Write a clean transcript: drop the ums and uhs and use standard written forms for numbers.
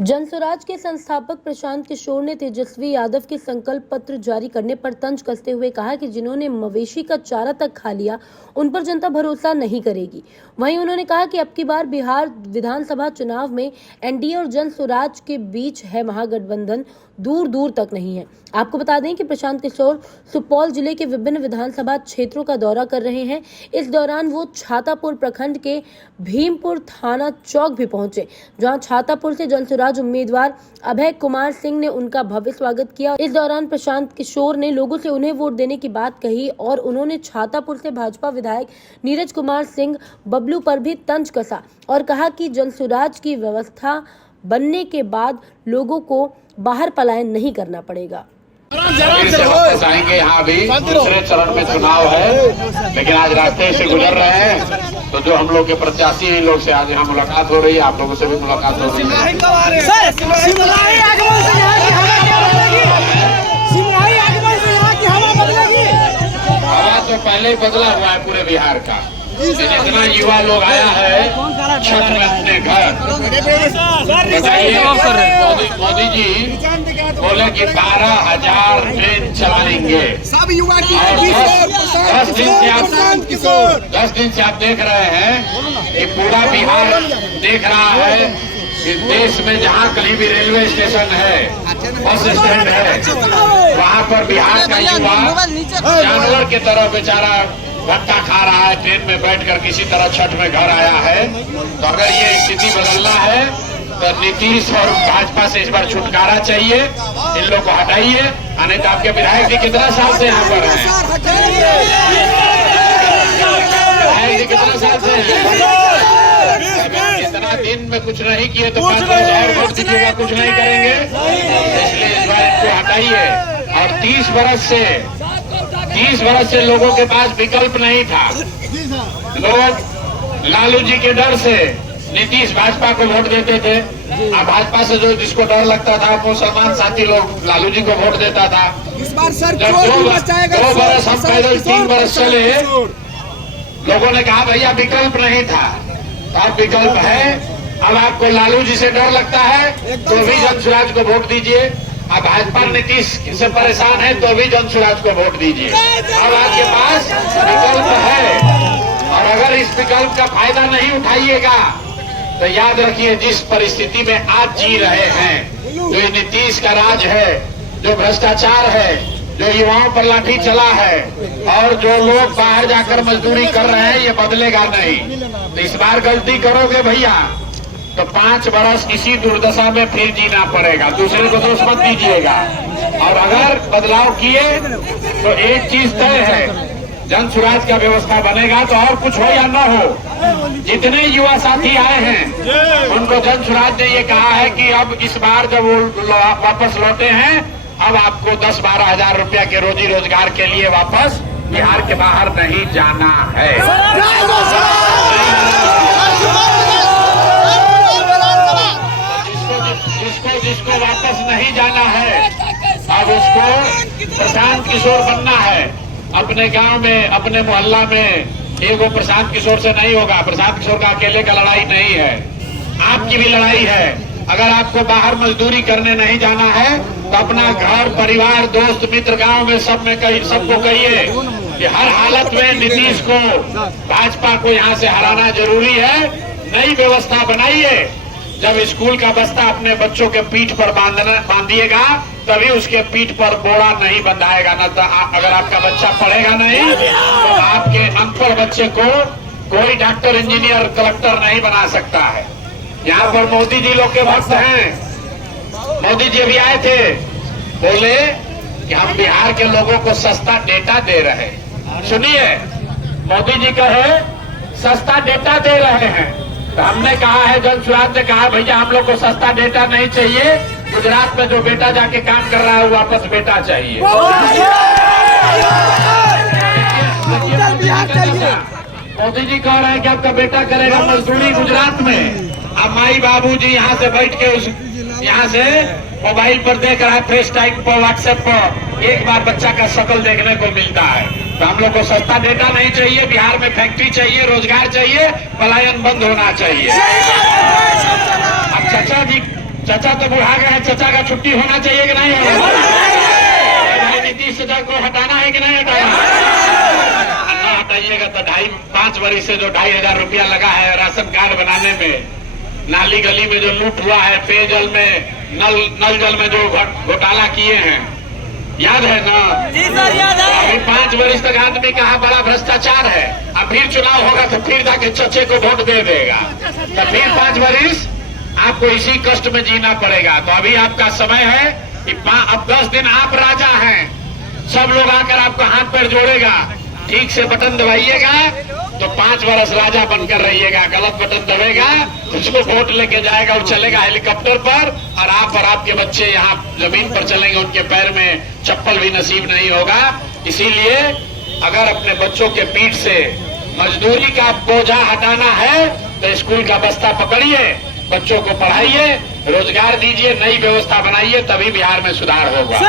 जनस्वराज के संस्थापक प्रशांत किशोर ने तेजस्वी यादव के संकल्प पत्र जारी करने पर तंज कसते हुए कहा कि जिन्होंने मवेशी का चारा तक खा लिया उन पर जनता भरोसा नहीं करेगी। वहीं उन्होंने कहा कि अब की बार बिहार विधानसभा चुनाव में एनडीए और जनस्वराज के बीच है महागठबंधन, दूर दूर तक नहीं है। आपको बता दें कि प्रशांत किशोर सुपौल जिले के विभिन्न विधानसभा क्षेत्रों का दौरा कर रहे हैं। इस दौरान वो छातापुर प्रखंड के भीमपुर थाना चौक भी पहुंचे, जहां छातापुर से जनस्वराज उम्मीदवार अभय कुमार सिंह ने उनका भव्य स्वागत किया। इस दौरान प्रशांत किशोर ने लोगों से उन्हें वोट देने की बात कही और उन्होंने छातापुर से भाजपा विधायक नीरज कुमार सिंह बबलू पर भी तंज कसा और कहा कि जनस्वराज की व्यवस्था बनने के बाद लोगों को बाहर पलायन नहीं करना पड़ेगा। आएंगे यहाँ भी दूसरे चरण में चुनाव है, लेकिन आज रास्ते से गुजर रहे हैं तो जो हम लोग के प्रत्याशी हैं, इन लोग से आज यहाँ मुलाकात हो रही है, आप लोगों से भी मुलाकात हो रही है। हवा तो पहले ही बदला हुआ है पूरे बिहार का। इतना युवा लोग आया है छठ में अपने घर। बताइए, मोदी जी बोले कि 12,000 ट्रेन चलाएंगे। सब युवा की 10 दिन से आप देख रहे हैं कि पूरा बिहार देख रहा है कि देश में जहाँ कहीं भी रेलवे स्टेशन है, बस स्टैंड है, वहाँ पर बिहार का युवा जानवर की तरह बेचारा भट्टा खा रहा है, ट्रेन में बैठकर किसी तरह छठ में घर आया है। तो अगर ये स्थिति बदलना है तो नीतीश और भाजपा से इस बार छुटकारा चाहिए, इन लोग को हटाइए। नहीं तो आपके विधायक जी कितना साल से यहाँ पर हैं? विधायक जी कितना साल से हैं? इतना दिन में कुछ नहीं किए तो 5 वर्ष और वोट दीजिएगा, कुछ नहीं करेंगे। इसलिए इस बार इनको हटाइए। और 30 वर्ष से लोगों के पास विकल्प नहीं था। लोग लालू जी के डर से नीतीश भाजपा को वोट देते थे। अब भाजपा से जो जिसको डर लगता था मुसलमान साथी लोग लालू जी को वोट देता था। इस बार सर जब 2 बरस हम पैदल 3 बरस चले, लोगों ने कहा भैया विकल्प नहीं था, तो अब विकल्प है। अब आपको लालू जी से डर लगता है तो भी जनस्वराज को वोट दीजिए। अब भाजपा नीतीश से परेशान है तो भी जनस्वराज को वोट दीजिए। अब आपके पास विकल्प है, और अगर इस विकल्प का फायदा नहीं उठाइएगा तो याद रखिए जिस परिस्थिति में आज जी रहे हैं, जो नीतीश का राज है, जो भ्रष्टाचार है, जो युवाओं पर लाठी चला है और जो लोग बाहर जाकर मजदूरी कर रहे हैं, ये बदलेगा नहीं। तो इस बार गलती करोगे भैया तो 5 बरस इसी दुर्दशा में फिर जीना पड़ेगा। दूसरे को दोष मत दीजिएगा। और अगर बदलाव किए तो एक चीज तय है, जनस्वराज का व्यवस्था बनेगा तो और कुछ हो या न हो। जितने युवा साथी आए हैं उनको जनस्वराज ने ये कहा है कि अब इस बार जब वो वापस लौटे हैं, अब आपको 10-12 हजार रुपया के रोजी रोजगार के लिए वापस बिहार के बाहर नहीं जाना है। जिसको वापस नहीं जाना है, अब उसको प्रशांत किशोर बनना है। अपने गांव में, अपने मोहल्ला में एगो प्रशांत किशोर से नहीं होगा। प्रशांत किशोर का अकेले का लड़ाई नहीं है, आपकी भी लड़ाई है। अगर आपको बाहर मजदूरी करने नहीं जाना है तो अपना घर परिवार दोस्त मित्र गांव में सबको कहिए कि हर हालत में नीतीश को, भाजपा को यहाँ से हराना जरूरी है। नई व्यवस्था बनाइए। जब स्कूल का बस्ता अपने बच्चों के पीठ पर बांधिएगा तभी उसके पीठ पर बोरा नहीं बंधाएगा। न तो अगर आपका बच्चा पढ़ेगा नहीं तो आपके अनपढ़ बच्चे को कोई डॉक्टर, इंजीनियर, कलेक्टर नहीं बना सकता है। यहाँ पर मोदी जी लोग के भक्त हैं। मोदी जी अभी आए थे, बोले कि हम बिहार के लोगों को सस्ता डेटा दे रहे हैं। सुनिए, मोदी जी कहे सस्ता डेटा दे रहे हैं तो हमने कहा है, जनस्वराज ने कहा भैया हम लोग को सस्ता डेटा नहीं चाहिए। गुजरात में जो बेटा जाके काम कर रहा है वापस बेटा चाहिए। मोदी जी कह रहे हैं कि आपका बेटा करेगा मजदूरी गुजरात में। अब माई बाबू जी यहाँ से बैठ के यहाँ से मोबाइल पर देख रहा है, फेस टाइम पर, व्हाट्सएप पर एक बार बच्चा का शक्ल देखने को मिलता है। तो हम लोग को सस्ता डेटा नहीं चाहिए, बिहार में फैक्ट्री चाहिए, रोजगार चाहिए, पलायन बंद होना चाहिए। अब चाचा तो बुढ़ा गए हैं, चाचा का छुट्टी होना चाहिए कि नहीं होना? भाई नीतीश चाचा को हटाना है कि नहीं हटाना? ना हटाइएगा तो 5 वर्ष से जो 2,500 रुपया लगा है राशन कार्ड बनाने में, नाली गली में जो लूट हुआ है, पेयजल में, नल जल में जो घोटाला किए हैं, याद है ना? जी सर, याद है। अभी 5 वर्ष तक आदमी कहा बड़ा भ्रष्टाचार है, अब फिर चुनाव होगा तो फिर जाके चचे को वोट दे देगा, तो फिर 5 वर्ष आपको इसी कष्ट में जीना पड़ेगा। तो अभी आपका समय है कि अब 10 दिन आप राजा हैं, सब लोग आकर आपका हाथ पैर जोड़ेगा, ठीक से बटन दबाइएगा तो 5 वर्ष राजा बनकर रहिएगा। गलत बटन दबेगा उसको वोट लेके जाएगा, वो चलेगा हेलीकॉप्टर पर और आप और आपके बच्चे यहाँ जमीन पर चलेंगे, उनके पैर में चप्पल भी नसीब नहीं होगा। इसीलिए अगर अपने बच्चों के पीठ से मजदूरी का बोझा हटाना है तो स्कूल का बस्ता पकड़िए, बच्चों को पढ़ाइए, रोजगार दीजिए, नई व्यवस्था बनाइए, तभी बिहार में सुधार होगा।